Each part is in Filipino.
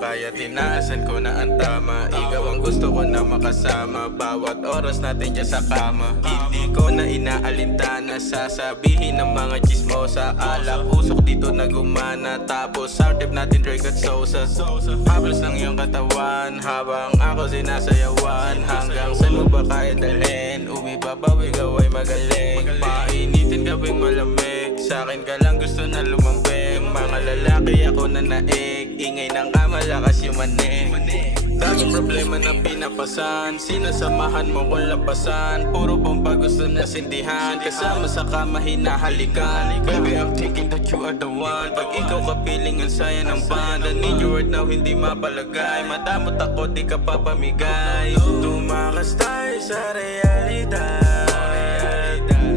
kaya tinaasan ko na ang tama. Ikaw ang gusto ko na makasama, bawat oras natin dyan sa kama. Hindi ko na inaalintana, sasabihin ng mga chismosa. Alak usok dito na gumana, tapos sound trip natin Drake at Sosa. Hablos ng iyong katawan, habang ako sinasayawan. Hanggang saan mo ba kaya dalhin? Umibabaw, ikaw ay magaling. Painitin gawing malamig, sa'kin ka lang gusto na lumambing. Mga lalaki ako na naig, ingay ng kamalakas yung manig. Daming problema na pinapasan, sinasamahan mo kung labasan. Puro bomba gusto na sindihan, kasama sa kama hinahalikan. Baby, I'm thinking that you are the one. Pag ikaw kapiling ang saya ng band, I need your word now, hindi mapalagay. Madamot ako, di ka papamigay. Tumakas tayo sa realidad,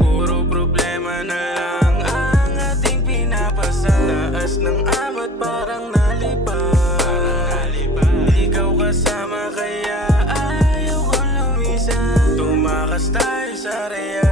puro problema na lang ang ating pinapasan. Taas ng amat parang nalipad, ikaw kasama kaya ayaw kong lumisan. Tumakas tayo sa realidad,